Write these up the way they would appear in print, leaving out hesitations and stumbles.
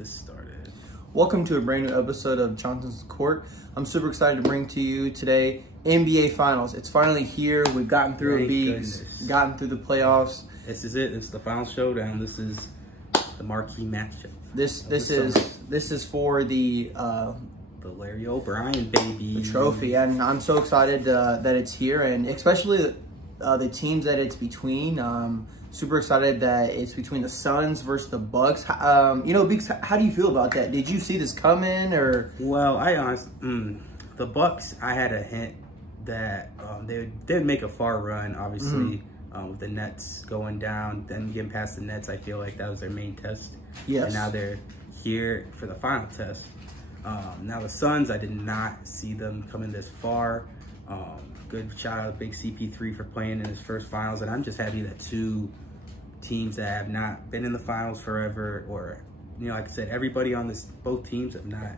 this started. Welcome to a brand new episode of Johnson's Court. I'm super excited to bring to you today NBA Finals. It's finally here. We've gotten through gotten through the playoffs. This is it. It's the final showdown. This is the marquee matchup. This is for the Larry O'Brien baby, the trophy, and I'm so excited that it's here, and especially the teams that it's between. Super excited that it's between the Suns versus the Bucks. Beeks, how do you feel about that? Did you see this coming, or? Well, the Bucks, I had a hint that they did make a far run, obviously, with the Nets going down. Then getting past the Nets, I feel like that was their main test. Yes. And now they're here for the final test. Now the Suns, I did not see them coming this far. Good shout out to big CP3 for playing in his first finals, and I'm just happy that two teams that have not been in the finals forever, or like I said, everybody on both teams have not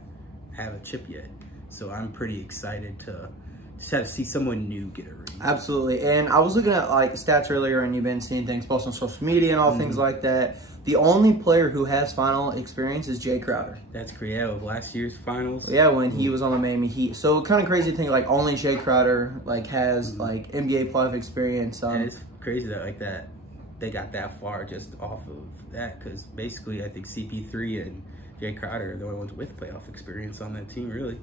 had a chip yet. So I'm pretty excited to just have to see someone new get a ring. Absolutely, and I was looking at like stats earlier, and you've been seeing things posted on social media and all things like that. The only player who has final experience is Jay Crowder. That's Creel of last year's finals. Yeah, when he was on the Miami Heat. So kind of crazy to think like only Jay Crowder has like NBA playoff experience. And it's crazy that they got that far just off of that, because basically I think CP3 and Jay Crowder are the only ones with playoff experience on that team, really.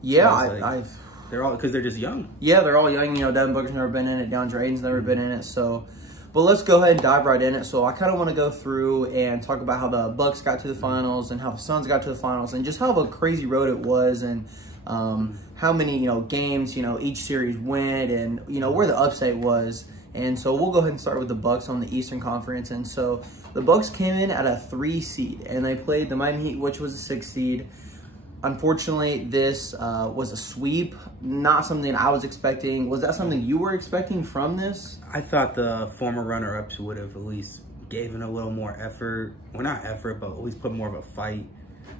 Yeah, so they're all, because they're just young. Yeah, they're all young. Devin Booker's never been in it. DeAndre Ayton's never been in it. So. But let's go ahead and dive right in it. So I kind of want to go through and talk about how the Bucks got to the finals and how the Suns got to the finals and just how of a crazy road it was, and how many games each series went, and where the upset was. And so we'll go ahead and start with the Bucks on the Eastern Conference. And so the Bucks came in at a 3 seed, and they played the Miami Heat, which was a 6 seed. Unfortunately, this was a sweep, not something I was expecting. Was that something you were expecting from this? I thought the former runner-ups would have at least given a little more effort. Well, not effort, but at least put more of a fight.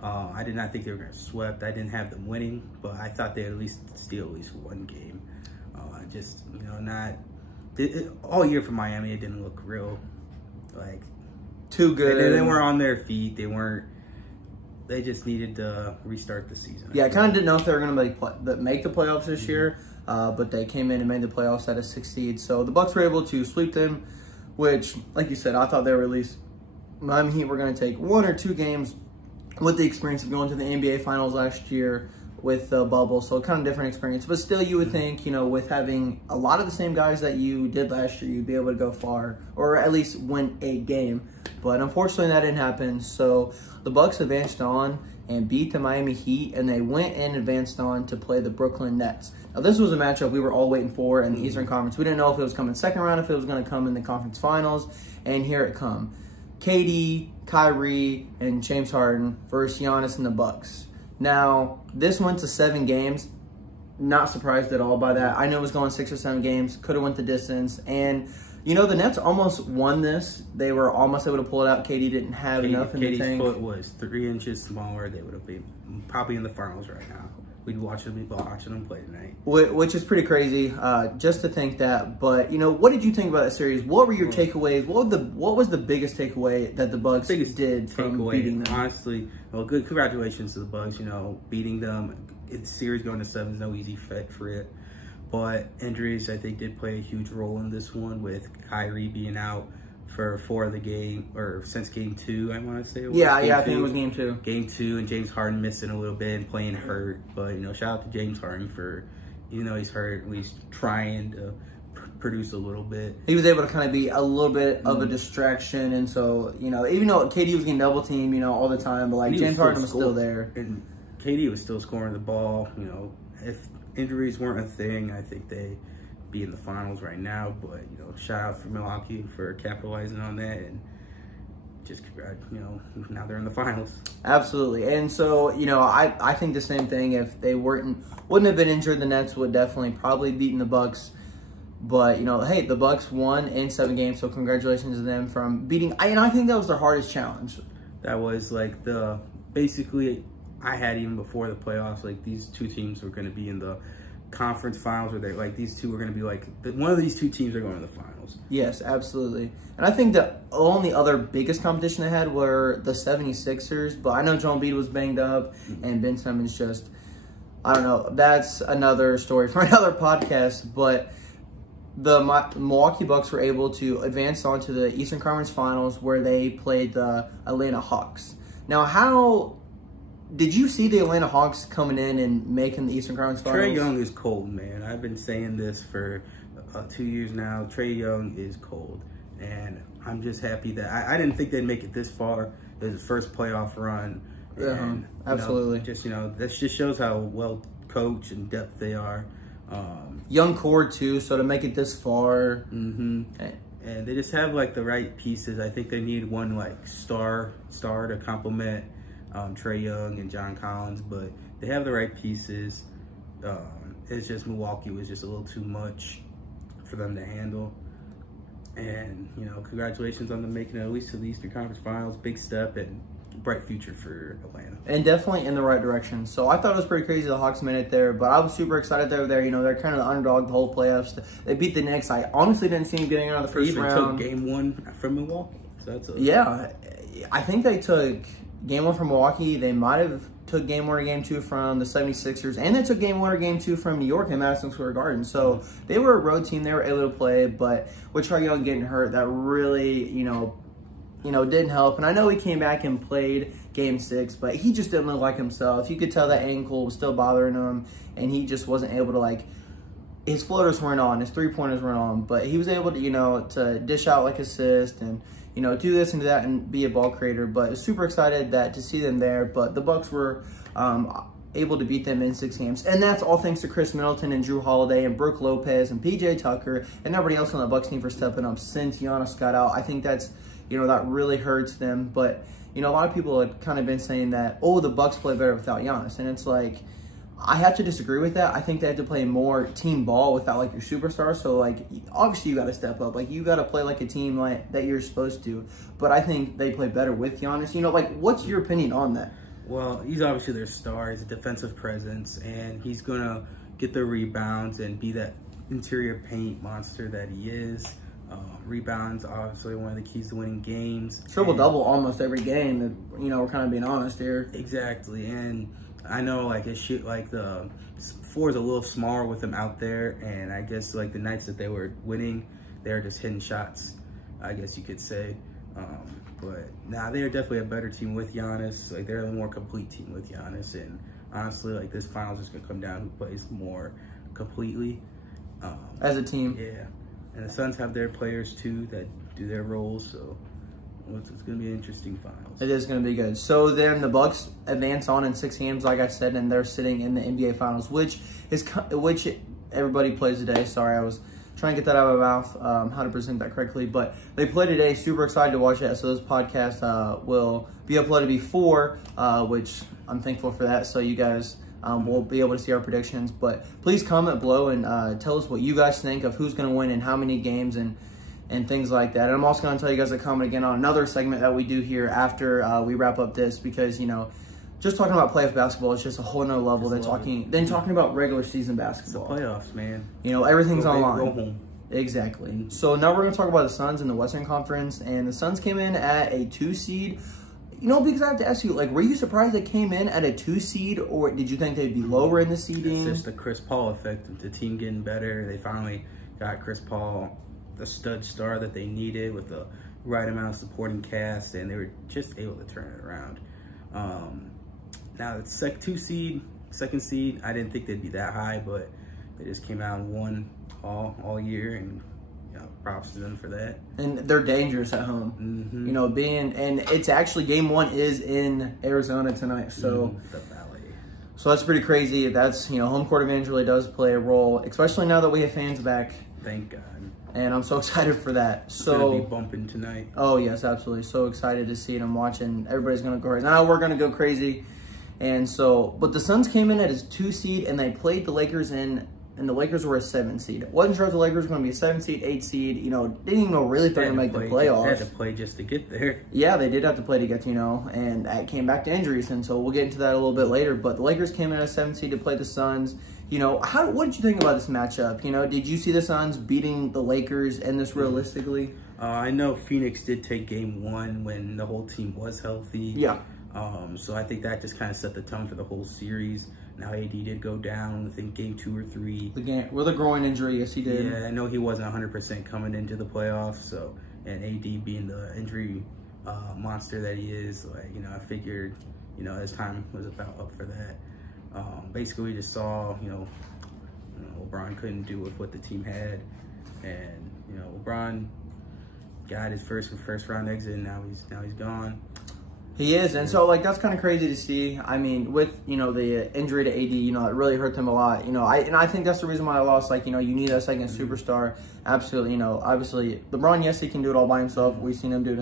I did not think they were going to swept. I didn't have them winning, but I thought they'd at least steal at least one game. All year for Miami, it didn't look real, too good. They weren't on their feet. They just needed to restart the season. Yeah, I kind of didn't know if they were going to make the playoffs this year, but they came in and made the playoffs at a 6 seed. So the Bucks were able to sweep them, which, like you said, I thought they were at least Miami Heat were going to take 1 or 2 games with the experience of going to the NBA Finals last year with the bubble. So kind of different experience. But still, you would think, with having a lot of the same guys that you did last year, you'd be able to go far or at least win a game. But unfortunately, that didn't happen. So the Bucks advanced on and beat the Miami Heat, and they went and advanced on to play the Brooklyn Nets. Now, this was a matchup we were all waiting for in the Eastern Conference. We didn't know if it was coming second round, if it was going to come in the conference finals, and here it come. KD, Kyrie, and James Harden versus Giannis and the Bucks. Now, this went to 7 games. Not surprised at all by that. I knew it was going 6 or 7 games. Could have went the distance. And, the Nets almost won this. They were almost able to pull it out. KD didn't have enough in the tank. KD's foot was 3 inches smaller. They would have been probably in the finals right now. We'd be watching them play tonight. Which is pretty crazy, just to think that. But, what did you think about that series? What were your takeaways? What was the biggest takeaway that the Bucks did from beating them? Honestly, good congratulations to the Bucks. Beating them. The series going to 7 is no easy feat for it. But injuries, I think, did play a huge role in this one, with Kyrie being out for 4 of the game, or since game 2, I want to say. I think it was game 2. Game 2, and James Harden missing a little bit and playing hurt. But, shout out to James Harden for, he's hurt, at least trying to produce a little bit. He was able to kind of be a little bit of a distraction. And so, even though KD was getting double teamed, all the time, but James Harden was still there. And KD was still scoring the ball. If injuries weren't a thing, I think they'd be in the finals right now. But, shout out for Milwaukee for capitalizing on that, and just, now they're in the finals. Absolutely. And so, I think the same thing. If they wouldn't have been injured, the Nets would definitely probably beaten the Bucks. But, hey, the Bucks won in 7 games, so congratulations to them from beating. And I think that was their hardest challenge. That was basically, I had even before the playoffs, these two teams were going to be in the conference finals where they're like, these two are going to be like, one of these two teams are going to the finals. Yes, absolutely. And I think the only other biggest competition they had were the 76ers, but I know Joel Embiid was banged up, and Ben Simmons just, I don't know. That's another story for another podcast, but the Milwaukee Bucks were able to advance on to the Eastern Conference Finals where they played the Atlanta Hawks. Now, how did you see the Atlanta Hawks coming in and making the Eastern Conference Finals? Trae Young is cold, man. I've been saying this for 2 years now. Trae Young is cold, and I'm just happy that I didn't think they'd make it this far. It was his first playoff run. And, absolutely. That just shows how well coached and depth they are. Young core too, so to make it this far. And they just have like the right pieces. I think they need one like star to complement Trae Young and John Collins, but they have the right pieces. It's just Milwaukee was just a little too much for them to handle. And, congratulations on them making it at least to the Eastern Conference Finals. Big step and bright future for Atlanta. And definitely in the right direction. So I thought it was pretty crazy the Hawks made it there, but I was super excited they were there. They're kind of the underdog the whole playoffs. They beat the Knicks. I honestly didn't see them getting out of the first round. They took game 1 from Milwaukee. So that's yeah, I think they took game 1 from Milwaukee. They might have took game 1 or game 2 from the 76ers, and they took game 1 or game 2 from New York in Madison Square Garden. So they were a road team. They were able to play, but with Trae Young getting hurt, that really, didn't help. And I know he came back and played game 6, but he just didn't look like himself. You could tell that ankle was still bothering him, and he just wasn't able to, his floaters weren't on, his three-pointers weren't on, but he was able to, to dish out assists and, do this and do that and be a ball creator. But super excited to see them there. But the Bucks were able to beat them in 6 games. And that's all thanks to Chris Middleton and Drew Holiday and Brook Lopez and PJ Tucker and everybody else on the Bucks team for stepping up since Giannis got out. I think that's, that really hurts them. But, a lot of people have kind of been saying that, oh, the Bucks play better without Giannis. And it's like, I have to disagree with that. I think they have to play more team ball without your superstar. So obviously you got to step up. You got to play like a team that you're supposed to. But I think they play better with Giannis. What's your opinion on that? Well, he's obviously their star. He's a defensive presence, and he's gonna get the rebounds and be that interior paint monster that he is. Rebounds obviously one of the keys to winning games. Triple-double almost every game. We're kind of being honest here. Exactly, and I know the floor is a little smaller with him out there, and I guess the nights that they were winning, they were just hitting shots, I guess you could say. But they're definitely a better team with Giannis. They're a more complete team with Giannis, and honestly, this finals is gonna come down who plays more completely as a team. Yeah, and the Suns have their players too that do their roles, so it's going to be an interesting finals. It is going to be good. So then the Bucks advance on in 6 games, like I said, and they're sitting in the NBA Finals, which everybody plays today. Sorry, I was trying to get that out of my mouth, how to present that correctly. But they play today. Super excited to watch that. So this podcast will be uploaded before, which I'm thankful for that. So you guys will be able to see our predictions. But please comment below and tell us what you guys think of who's going to win and how many games and things like that. And I'm also going to tell you guys to comment again on another segment that we do here after we wrap up this, because, just talking about playoff basketball is just a whole nother level than talking about regular season basketball. It's the playoffs, man. Everything's online. Go home. Exactly. So now we're going to talk about the Suns in the Western Conference, and the Suns came in at a 2 seed. Because I have to ask you, were you surprised they came in at a 2 seed, or did you think they'd be lower in the seeding? It's just the Chris Paul effect. The team getting better. They finally got Chris Paul, the stud star that they needed, with the right amount of supporting cast, and they were just able to turn it around. Now the second seed, I didn't think they'd be that high, but they just came out and won all year, and props to them for that. And they're dangerous at home. And it's actually game 1 is in Arizona tonight, so the Valley. So that's pretty crazy. That's home court advantage really does play a role, especially now that we have fans back. Thank God. And I'm so excited for that. So it's gonna be bumping tonight. Oh yes, absolutely. So excited to see it. I'm watching. Everybody's gonna go crazy. Now we're gonna go crazy. And so, but the Suns came in at a 2 seed, and they played the Lakers in and the Lakers were a 7 seed. Wasn't sure if the Lakers were going to be a 7 seed, 8 seed. You know, didn't even know really if they were going to make the playoffs. They had to play just to get there. Yeah, they did have to play to get, you know, and it came back to injuries, and so we'll get into that a little bit later. But the Lakers came in at a 7 seed to play the Suns. You know, what did you think about this matchup? You know, did you see the Suns beating the Lakers in this realistically? I know Phoenix did take game 1 when the whole team was healthy. Yeah. So I think that just kind of set the tone for the whole series. Now AD did go down, I think game 2 or 3. With a groin injury, yes he did. Yeah, I know he wasn't 100% coming into the playoffs. So, and AD being the injury monster that he is, like, you know, I figured, you know, his time was about up for that. Basically, we just saw, you know, LeBron couldn't do with what the team had, and you know, LeBron got his first round exit, and now he's gone. He is, and so, like, that's kind of crazy to see. I mean, with, you know, the injury to AD, you know, it really hurt them a lot. You know, I think that's the reason why I lost. Like, you know, you need a second superstar. Absolutely, you know, obviously, LeBron, yes, he can do it all by himself. We've seen him do it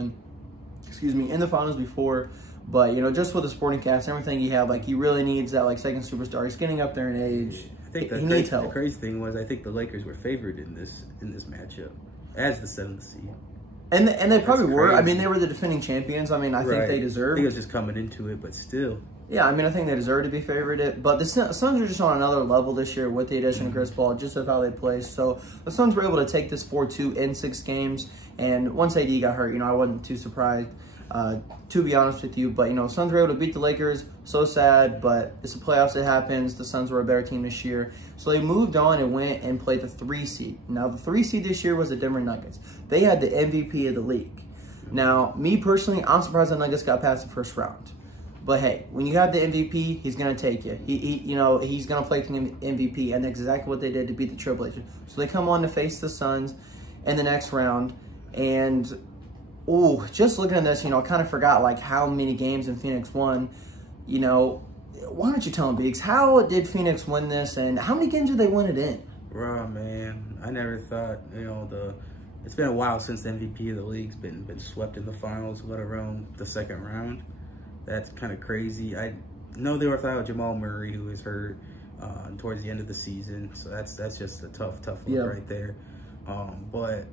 in the finals before. But, you know, just with the supporting cast, everything he had, like, he really needs that, like, second superstar. He's getting up there in age. I think he needs help. The crazy thing was, I think the Lakers were favored in this matchup as the 7th seed. And they probably were. I mean, they were the defending champions. I mean, I think they deserved. I think it was just coming into it, but still. Yeah, I mean, I think they deserve to be favored. But the Suns are just on another level this year with the addition of Chris Paul, just of how they play. So the Suns were able to take this 4-2 in 6 games. And once AD got hurt, you know, I wasn't too surprised, to be honest with you. But, you know, Suns were able to beat the Lakers. So sad, but it's the playoffs. It happens. The Suns were a better team this year. So they moved on and went and played the 3 seed. Now, the 3 seed this year was the Denver Nuggets. They had the MVP of the league. Now, me personally, I'm surprised the Nuggets got past the first round. But hey, when you have the MVP, he's gonna take you. You know, he's gonna play for the MVP, and that's exactly what they did to beat the Trailblazers. So they come on to face the Suns in the next round, and just looking at this, you know, I kind of forgot like how many games in Phoenix won. You know, why don't you tell me, Biggs? How did Phoenix win this, and how many games did they win it in? Raw, man, I never thought, you know, it's been a while since the MVP of the league's been swept in the finals, let alone the second round. That's kind of crazy. I know they were without Jamal Murray, who was hurt towards the end of the season, so that's just a tough look right there. But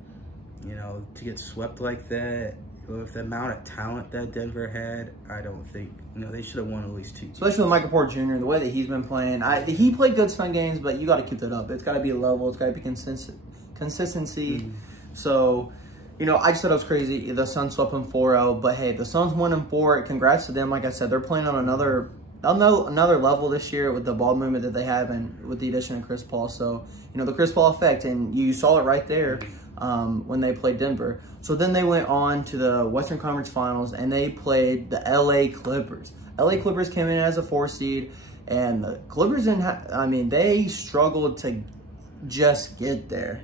you know, to get swept like that, with the amount of talent that Denver had, I don't think, you know, they should have won at least 2. Especially with Michael Porter Jr., the way that he's been playing. He played good some games, but you got to keep that up. It's got to be a level. It's got to be consistency. So, you know, I just thought it was crazy. The Suns swept them 4-0, but hey, the Suns won them 4. Congrats to them. Like I said, they're playing on another level this year with the ball movement that they have and with the addition of Chris Paul. So, you know, the Chris Paul effect, and you saw it right there when they played Denver. So then they went on to the Western Conference Finals, and they played the LA Clippers. LA Clippers came in as a 4 seed, and the Clippers they struggled to just get there.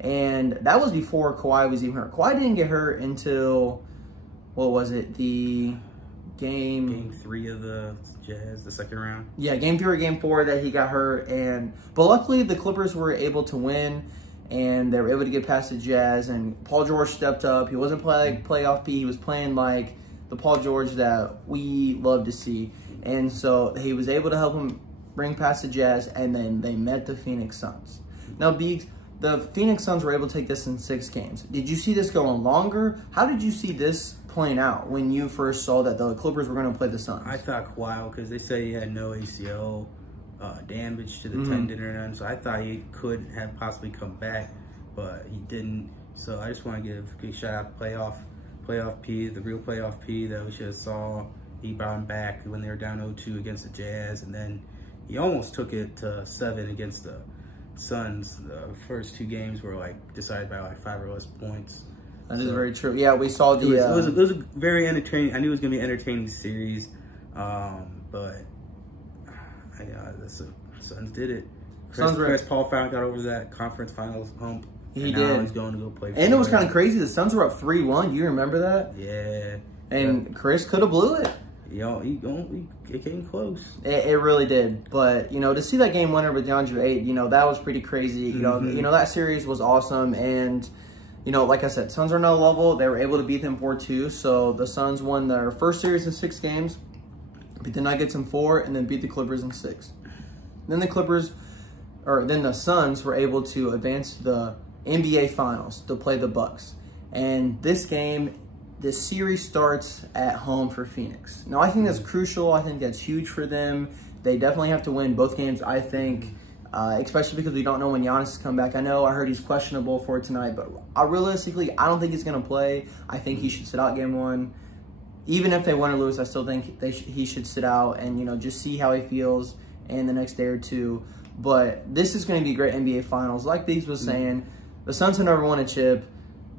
And that was before Kawhi was even hurt. Kawhi didn't get hurt until, what was it, the game 3 of the Jazz, the second round? Yeah, game 3 or game 4 that he got hurt. But luckily, the Clippers were able to win, and they were able to get past the Jazz. And Paul George stepped up. He wasn't playing like playoff P. He was playing like the Paul George that we love to see. And so he was able to help him bring past the Jazz, and then they met the Phoenix Suns. Now, the Phoenix Suns were able to take this in 6 games. Did you see this going longer? How did you see this playing out when you first saw that the Clippers were going to play the Suns? I thought Kawhi, because they said he had no ACL damage to the tendon or none, so I thought he could have possibly come back, but he didn't. So I just want to give a big shout out to playoff P, the real playoff P that we should have saw. He brought him back when they were down 0-2 against the Jazz, and then he almost took it to 7 against the Suns. The first 2 games were like decided by like 5 or less points. That is very true. Yeah, we saw the. It was a very entertaining. I knew it was gonna be an entertaining series, but the Suns did it. Chris Paul finally got over that conference finals hump. He did. Now he's going to go play. And it was kind of crazy. The Suns were up 3-1. You remember that? Yeah. And Chris could have blew it. It came close. It really did. But, you know, to see that game winner with DeAndre Ayton, you know, that was pretty crazy. You know, that series was awesome. And, you know, like I said, Suns are another level. They were able to beat them 4-2. So the Suns won their first series in 6 games, beat the Nuggets in 4, and then beat the Clippers in 6. Then the Clippers the Suns were able to advance to the NBA Finals to play the Bucks. And this series starts at home for Phoenix. Now, I think that's crucial. I think that's huge for them. They definitely have to win both games, I think, especially because we don't know when Giannis is coming back. I heard he's questionable for tonight, but realistically, I don't think he's going to play. I think he should sit out game one. Even if they win or lose, I still think he should sit out and, just see how he feels in the next day or two. But this is going to be a great NBA Finals. Like Biggs was saying, the Suns have never won a chip.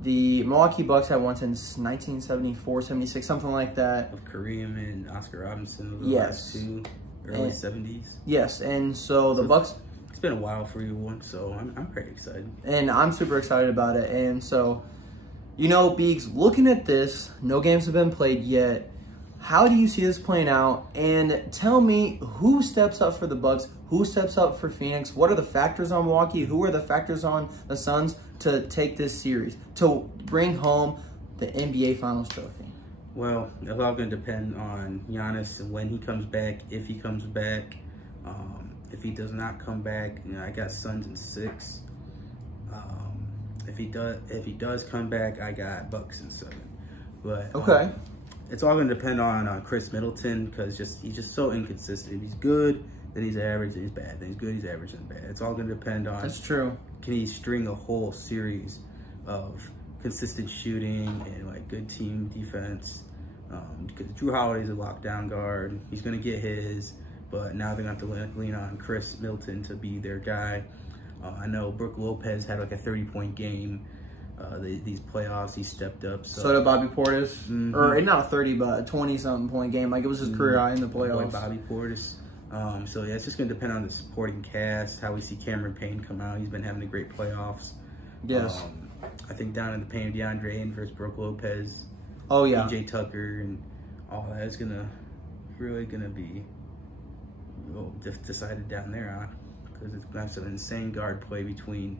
The Milwaukee Bucks have won since 1974, 76, something like that. Of Kareem and Oscar Robinson, the yes. last two, early 70s. Yes, and so the Bucks... It's been a while for you one, so I'm pretty excited. And I'm super excited about it. And so, Beeks, looking at this, no games have been played yet. How do you see this playing out? And tell me who steps up for the Bucks, who steps up for Phoenix, what are the factors on Milwaukee, who are the factors on the Suns to take this series, to bring home the NBA Finals trophy? Well, it's all going to depend on Giannis and when he comes back, if he comes back. If he does not come back, I got Suns in 6. If he does come back, I got Bucks in 7. But okay, it's all going to depend on Chris Middleton because he's just so inconsistent. If he's good, then he's average, then he's bad. Then he's good, he's average, and bad. It's all going to depend on. That's true. Can he string a whole series of consistent shooting and good team defense? Because Drew Holiday's a lockdown guard. He's going to get his. But now they're going to have to lean on Chris Middleton to be their guy. I know Brook Lopez had a 30-point game. These playoffs, he stepped up. So did Bobby Portis. Or not a 30, but a 20-something point game. It was his career high in the playoffs. Bobby Portis. So yeah, it's just going to depend on the supporting cast, how we see Cameron Payne come out. He's been having a great playoffs. Yes. I think down in the paint, DeAndre Ayton versus Brook Lopez. Oh, yeah. PJ Tucker and all that is really going to be decided down there, because it's going to have some insane guard play between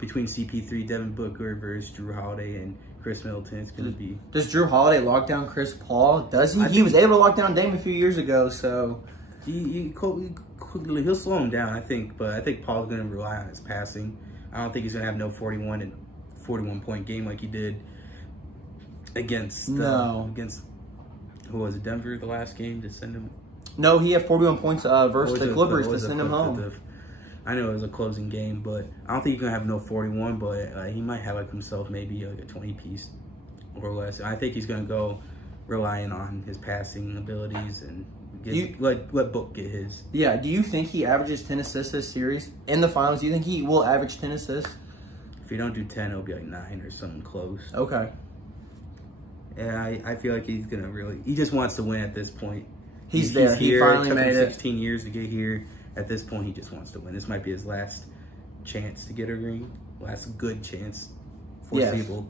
CP3, Devin Booker versus Drew Holiday and Chris Middleton. It's going to be. Does Drew Holiday lock down Chris Paul? Does he? He was able to lock down Dame a few years ago, so he'll slow him down, I think. But I think Paul's going to rely on his passing. I don't think he's going to have no 41 and 41-point game like he did against who was it, Denver the last game to send him. No, he had 41 points versus the Clippers to send him home. I know it was a closing game, but I don't think he's going to have no 41, but he might have himself maybe a 20-piece or less. I think he's going to go relying on his passing abilities and let Book get his. Yeah, do you think he averages 10 assists this series? In the finals, do you think he will average 10 assists? If he don't do 10, it'll be 9 or something close. Okay. Yeah, I feel like he's going to he just wants to win at this point. He's there. He finally made it. 16 years to get here. At this point, he just wants to win. This might be his last chance to get a ring. Last good chance foreseeable.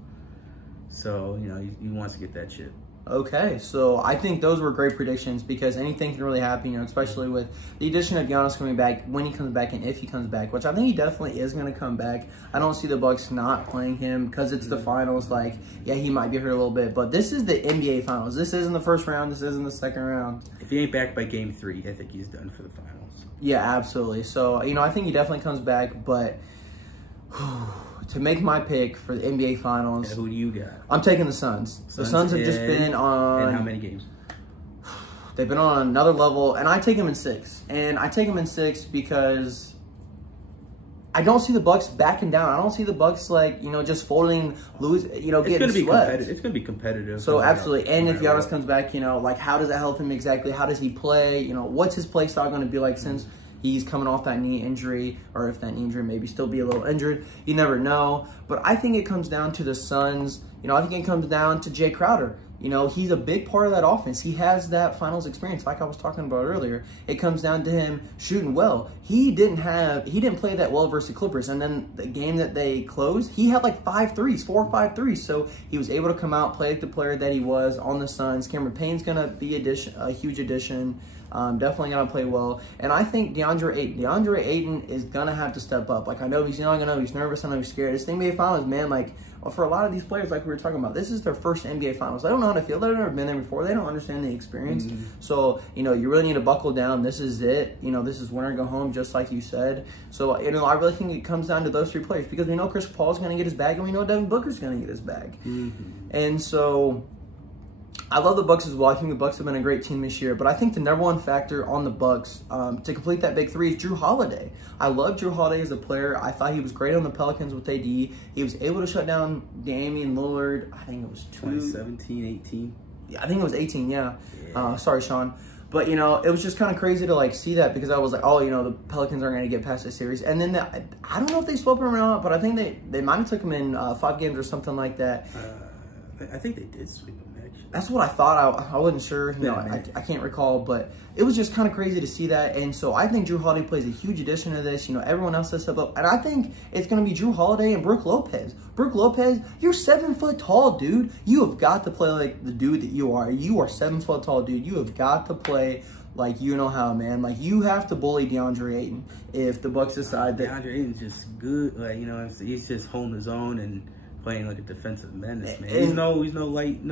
Yes. So, he wants to get that chip. Okay, so I think those were great predictions because anything can really happen, especially with the addition of Giannis coming back, when he comes back and if he comes back, which I think he definitely is going to come back. I don't see the Bucks not playing him because it's the finals. Yeah, he might be hurt a little bit, but this is the NBA Finals. This isn't the first round. This isn't the second round. If he ain't back by Game 3, I think he's done for the finals. Yeah, absolutely. So, I think he definitely comes back, but to make my pick for the NBA Finals. Yeah, who do you got? I'm taking the Suns. The Suns have just been on... And how many games? They've been on another level, and I take them in 6. And I take them in 6 because I don't see the Bucks backing down. I don't see the Bucks, just folding, getting swept. It's going to be competitive. So, absolutely. And if Giannis comes back, how does that help him exactly? How does he play? What's his play style going to be like since he's coming off that knee injury, or if that knee injury maybe still be a little injured. You never know. But I think it comes down to the Suns. I think it comes down to Jay Crowder. He's a big part of that offense. He has that finals experience like I was talking about earlier. It comes down to him shooting well. He didn't play that well versus the Clippers. And then the game that they closed, he had 5 threes, 4 or 5 threes. So he was able to come out, play like the player that he was on the Suns. Cameron Payne's going to be a huge addition. Definitely going to play well. And I think DeAndre Ayton is going to have to step up. I know he's young. I know he's nervous. I know he's scared. This thing may be finals, man. for a lot of these players, like we were talking about, this is their first NBA Finals. They don't know how to feel. They've never been there before. They don't understand the experience. So, you know, you really need to buckle down. This is it. You know, this is winner go home, just like you said. So, you know, I really think it comes down to those 3 players because we know Chris Paul's going to get his bag and we know Devin Booker's going to get his bag. And so I love the Bucks as well. I think the Bucks have been a great team this year, but I think the number one factor on the Bucks to complete that big 3 is Jrue Holiday. I love Jrue Holiday as a player. I thought he was great on the Pelicans with AD. He was able to shut down Damian Lillard. I think it was 2017, 18. Yeah, I think it was 18. Yeah. Sorry, Sean. But, you know, it was just kind of crazy to, like, see that because I was like, oh, you know, the Pelicans aren't going to get past this series. And then I don't know if they swept them or not, but I think they might have took them in 5 games or something like that. I think they did sweep them, actually. That's what I thought. I wasn't sure. You know, I can't recall, but it was just kind of crazy to see that. And so I think Jrue Holiday plays a huge addition to this. You know, everyone else has step up. And I think it's going to be Jrue Holiday and Brook Lopez. Brook Lopez, you're 7 foot tall, dude. You have got to play like the dude that you are. You are 7 foot tall, dude. You have got to play like you know how, man. Like, you have to bully DeAndre Ayton if the Bucks decide that. DeAndre Ayton's just good. Like, you know, he's just holding his own and playing like a defensive menace, man. He's no light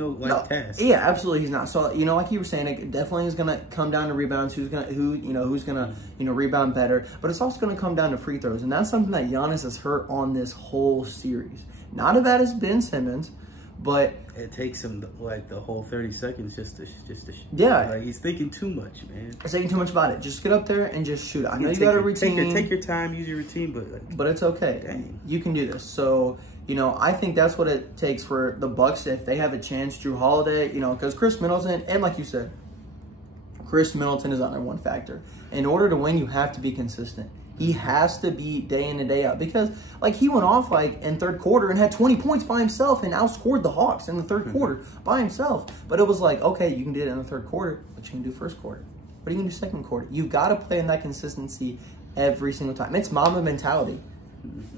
task. Yeah, absolutely, he's not. So, you know, like you were saying, it definitely is gonna come down to rebounds. Who's gonna rebound better? But it's also gonna come down to free throws, and that's something that Giannis has hurt on this whole series. Not as bad as Ben Simmons, but it takes him like the whole 30 seconds just to yeah. Like, he's thinking too much, man. He's thinking too much about it. Just get up there and just shoot it. I know you got a routine. Take your time, use your routine, but it's okay. Dang. You can do this. So, you know, I think that's what it takes for the Bucks if they have a chance. Jrue Holiday, you know, because Chris Middleton, and like you said, Chris Middleton is another one factor. In order to win, you have to be consistent. He has to be day in and day out because, like, he went off, like, in third quarter and had 20 points by himself and outscored the Hawks in the third quarter by himself. But it was like, okay, you can do it in the third quarter, but you can do first quarter. What are you going to do second quarter? You've got to play in that consistency every single time. It's Mamba mentality.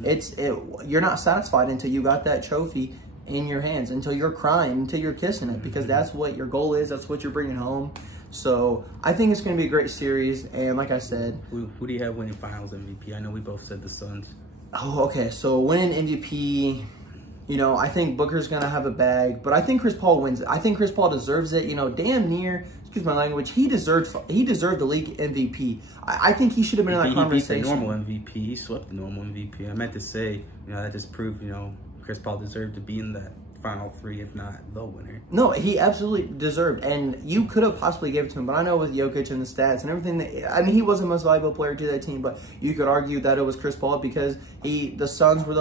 You're not satisfied until you got that trophy in your hands, until you're crying, until you're kissing it, because that's what your goal is. That's what you're bringing home. So I think it's going to be a great series. And like I said, who do you have winning Finals MVP? I know we both said the Suns. Oh, okay. So winning MVP, you know, I think Booker's going to have a bag, but I think Chris Paul wins it. I think Chris Paul deserves it. You know, damn near, excuse my language, he deserved the league MVP. I think he should have been in that conversation. He beat the normal MVP. He swept the normal MVP. I meant to say, you know, that just proved, you know, Chris Paul deserved to be in that Final 3, if not the winner. No, he absolutely deserved, and you could have possibly gave it to him, but I know with Jokic and the stats and everything, I mean, he was the most valuable player to that team, but you could argue that it was Chris Paul because the Suns were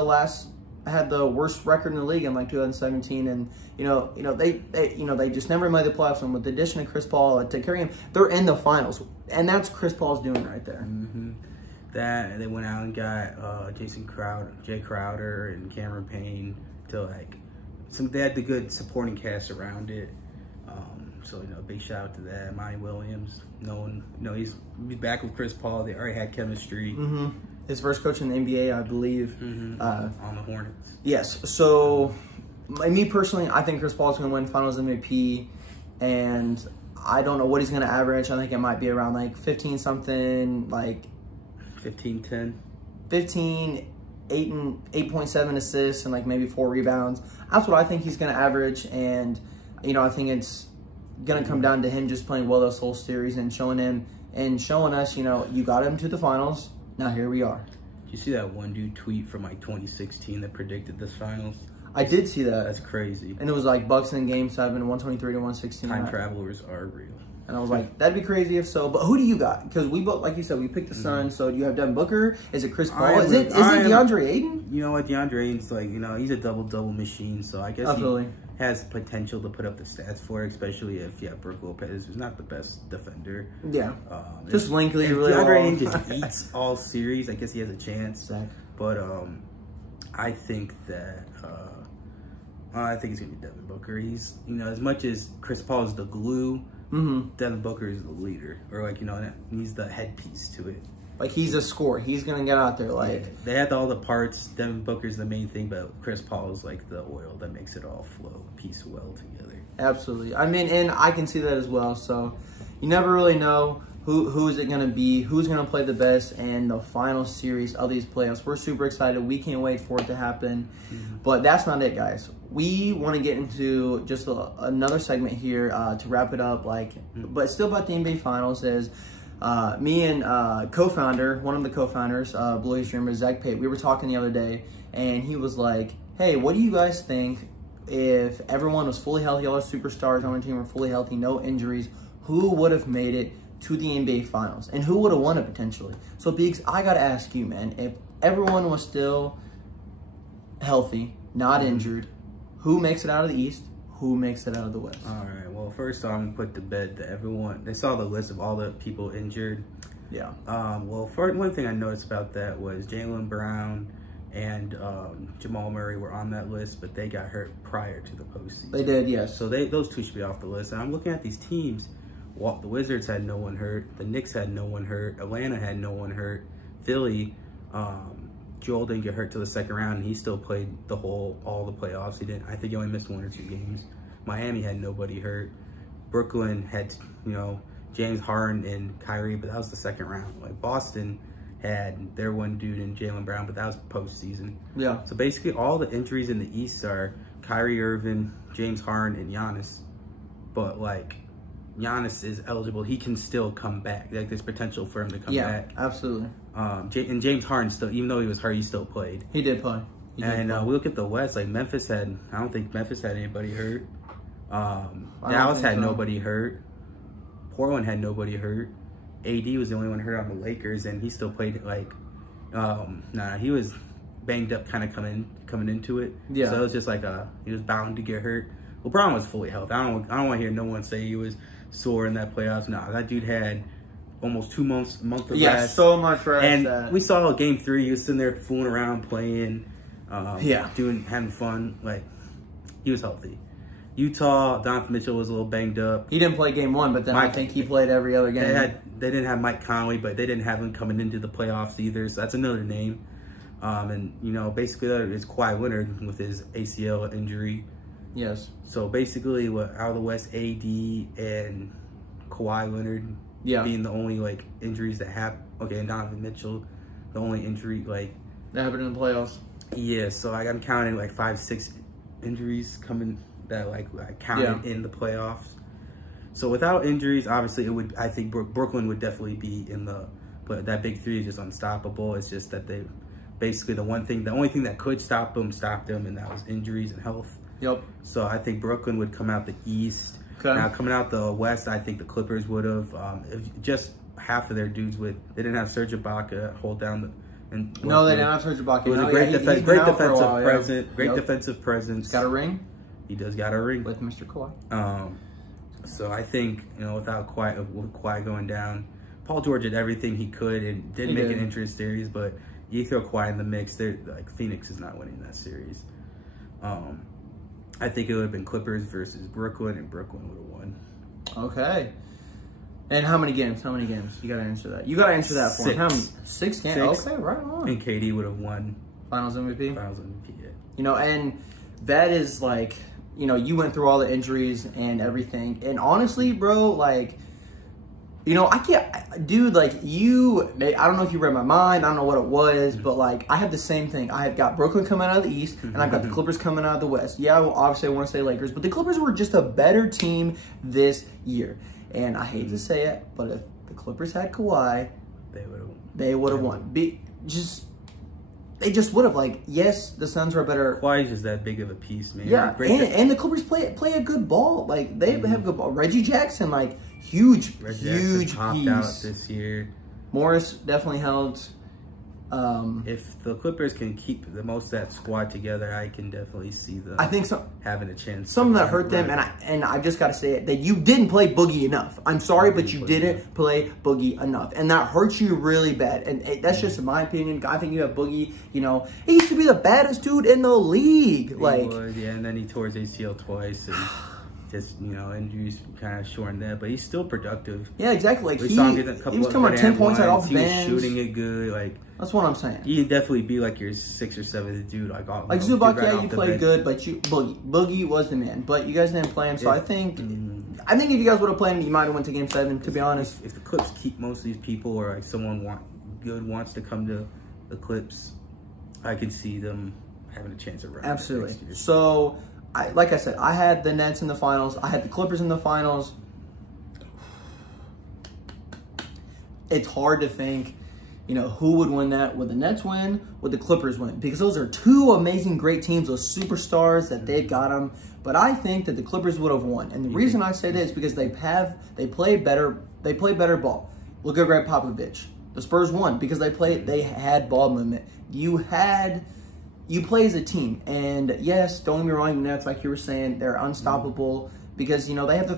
had the worst record in the league in like 2017, and they just never made the playoffs. And with the addition of Chris Paul to carry him, they're in the finals, and that's Chris Paul's doing right there. That they went out and got Jay Crowder, and Cameron Payne to like. They had the good supporting cast around it. So, you know, big shout out to that. Monty Williams, he's back with Chris Paul. They already had chemistry. His first coach in the NBA, I believe. On the Hornets. Yes. So, me personally, I think Chris Paul's going to win Finals MVP. And I don't know what he's going to average. I think it might be around like 15-something, like 15-10. 15, 8.7 assists and like maybe 4 rebounds. That's what I think he's going to average, and you know, I think it's going to come down to him just playing well this whole series and showing us, you know, you got him to the finals. Now here we are. Did you see that one dude tweet from like 2016 that predicted this finals? I did see that. That's crazy. And it was like Bucks in Game 7, 123 to 116. Time travelers are real. And I was like, that'd be crazy if so. But who do you got? Because we both, like you said, we picked the Suns. So do you have Devin Booker? Is it Chris Paul? Is it DeAndre Ayton? You know what? DeAndre Ayton's like, you know, he's a double-double machine. So I guess he has potential to put up the stats for it, especially if, Brook Lopez is not the best defender. Yeah. Just lengthy, really. DeAndre Ayton just eats all series. I guess he has a chance. Exactly. But I think that it's going to be Devin Booker. He's, you know, as much as Chris Paul is the glue, Devin Booker is the leader, or like, you know, he's the headpiece to it. Like, he's a scorer. He's gonna get out there. Like, yeah, they had all the parts. Devin Booker's the main thing, but Chris Paul is like the oil that makes it all flow, piece well together. Absolutely. I mean, and I can see that as well. So you never really know who is it going to be? Who's going to play the best in the final series of these playoffs? We're super excited. We can't wait for it to happen. But that's not it, guys. We want to get into just another segment here to wrap it up. But still about the NBA Finals is me and co-founder, one of the co-founders, Blue Streamer, Zach Pate, we were talking the other day, and he was like, hey, what do you guys think if everyone was fully healthy, all our superstars on our team were fully healthy, no injuries, who would have made it to the NBA Finals? And who would have won it potentially? So, Beeks, I got to ask you, man, if everyone was still healthy, not injured, who makes it out of the East? Who makes it out of the West? All right. Well, first I'm going to put to bed that everyone, they saw the list of all the people injured. Yeah. Well, one thing I noticed about that was Jaylen Brown and Jamal Murray were on that list, but they got hurt prior to the postseason. They did, yes. So those two should be off the list. And I'm looking at these teams. The Wizards had no one hurt. The Knicks had no one hurt. Atlanta had no one hurt. Philly, Joel didn't get hurt till the second round, and he still played all the playoffs. I think he only missed 1 or 2 games. Miami had nobody hurt. Brooklyn had, James Harden and Kyrie, but that was the second round. Like Boston had their one dude in Jaylen Brown, but that was postseason. Yeah. So basically all the injuries in the East are Kyrie Irving, James Harden, and Giannis. But Giannis is eligible. He can still come back. There's potential for him to come back. Yeah, absolutely. And James Harden still, even though he was hurt, he still played. He did play. We look at the West, I don't think Memphis had anybody hurt. Dallas had nobody hurt. Portland had nobody hurt. AD was the only one hurt on the Lakers, and he still played he was banged up kind of coming into it. Yeah. So it was just he was bound to get hurt. LeBron was fully healthy. I don't want to hear no one say he was sore in that playoffs. Nah, that dude had almost 2 months, a month of rest. Yeah, so much rest. And we saw game 3, he was sitting there fooling around, playing, having fun. He was healthy. Utah, Donovan Mitchell was a little banged up. He didn't play game 1, but then I think he played every other game. They didn't have Mike Conley, but they didn't have him coming into the playoffs either, so that's another name. And, basically it's Kawhi Leonard with his ACL injury. Yes. So basically, out of the West, AD and Kawhi Leonard being the only injuries that happened. Okay, and Donovan Mitchell, the only injury that happened in the playoffs. Yeah, so I'm counting 5-6 injuries coming that I counted in the playoffs. So without injuries, obviously I think Brooklyn would definitely be in but that big 3 is just unstoppable. It's just that they basically the only thing that could stop them, and that was injuries and health. Yep. So I think Brooklyn would come out the East. Okay. Now coming out the West, I think the Clippers would have. If just half of their dudes they didn't have Serge Ibaka hold down No, they didn't have Serge Ibaka. It was a great defensive presence. He's got a ring. He does got a ring with Mr. Kawhi. So I think without Kawhi going down, Paul George did everything he could and did make an interest series, but you throw Kawhi in the mix, Phoenix is not winning that series. I think it would have been Clippers versus Brooklyn, and Brooklyn would have won. Okay. And how many games? You got to answer that. You got to answer that for me. How many? 6 games? Okay, right on. And KD would have won. Finals MVP? Finals MVP, yeah. And that is you went through all the injuries and everything. And honestly, bro, I can't, dude, I don't know if you read my mind. I don't know what it was, but I have the same thing. I have got Brooklyn coming out of the East, and I've got the Clippers coming out of the West. Yeah, obviously I want to say Lakers, but the Clippers were just a better team this year. And I hate to say it, but if the Clippers had Kawhi, they would have won. They just would have. Yes, the Suns are better. Kawhi's just that big of a piece, man. Yeah, and the Clippers play a good ball. They have good ball. Reggie Jackson, huge piece. Out this year. Morris definitely helped. If the Clippers can keep the most of that squad together, I can definitely see them. I think so. Having a chance. Something that hurt them, and I just got to say it, that you didn't play Boogie enough. I'm sorry, but you didn't play Boogie enough, and that hurts you really bad. And that's just in my opinion. I think you have Boogie. He used to be the baddest dude in the league. And then he tore his ACL twice. And just, injuries kind of shortened that, but he's still productive. Yeah, exactly. He was coming 10 points out off the bench. He was shooting it good. That's what I'm saying. You can definitely be your 6th or 7th dude. Zubac, you played good, but Boogie was the man. But you guys didn't play him, so I think I think if you guys would have played, you might have went to Game 7. To be honest, if the Clips keep most of these people, or like someone wants to come to the Clips, I could see them having a chance at running. Absolutely. So, like I said, I had the Nets in the finals. I had the Clippers in the finals. It's hard to think, you know, who would win that. Would the Nets win? Would the Clippers win? Because those are two amazing, great teams, those superstars that they've got them. But I think that the Clippers would have won. And the reason I say that is because they play better ball. Look at Greg Popovich. The Spurs won because they had ball movement. You play as a team. And yes, don't get me wrong, the Nets, like you were saying, they're unstoppable because, you know, they have the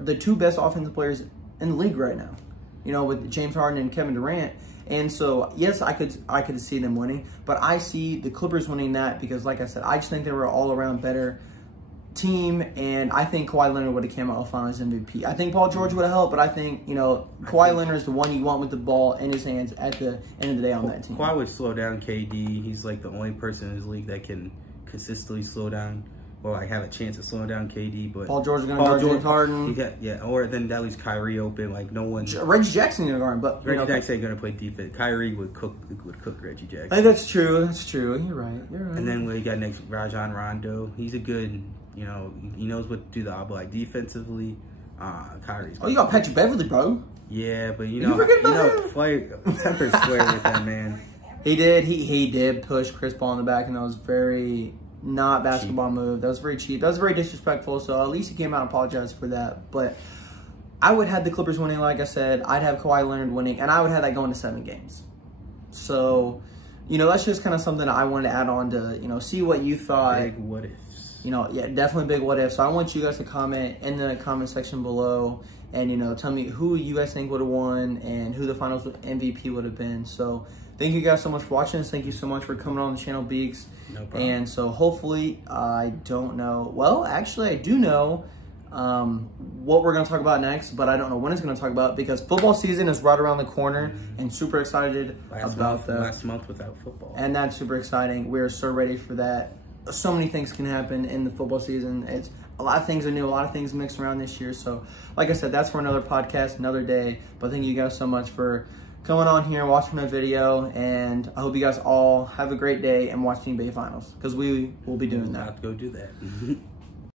the two best offensive players in the league right now. You know, with James Harden and Kevin Durant. And so, yes, I could see them winning. But I see the Clippers winning that because, like I said, I just think they were an all-around better team. And I think Kawhi Leonard would have came out with Finals MVP. I think Paul George would have helped, but I think, you know, Kawhi Leonard is the one you want with the ball in his hands at the end of the day on that team. Kawhi would slow down KD. He's like the only person in his league that can consistently slow down. Well, I have a chance of slowing down KD, but Paul George is going to guard James Harden. Or then that leaves Kyrie open. Like no one. Reggie Jackson going to guard him, but Reggie Jackson ain't going to play defense. Kyrie would cook Reggie Jackson. I think that's true. That's true. You're right. And then we got next Rajon Rondo. He's a good, you know, he knows what to do like defensively. Kyrie's. Oh, you got Patrick Beverly, bro. Yeah, but you know, Temper's square with that man. He did. He did push Chris Paul in the back, and that was very not basketball move. That was very cheap. That was very disrespectful. So at least he came out and apologized for that. But I would have the Clippers winning, like I said. I'd have Kawhi Leonard winning, and I would have that going to 7 games. So, you know, that's just kind of something I wanted to add on to, you know, see what you thought. Big what ifs. You know, yeah, definitely big what ifs. So I want you guys to comment in the comment section below and, you know, tell me who you guys think would have won and who the finals MVP would have been. So thank you guys so much for watching this. Thank you so much for coming on the channel, Beaks. No problem. And so hopefully, I don't know. Well, actually, I do know what we're going to talk about next, but I don't know when it's going to talk about because football season is right around the corner and super excited about that. Last month without football. And that's super exciting. We're so ready for that. So many things can happen in the football season. It's a lot of things are new, a lot of things mixed around this year. So like I said, that's for another podcast, another day. But thank you guys so much for coming on here, watching my video, and I hope you guys all have a great day and watch the NBA Finals because we will be doing that. Go do that.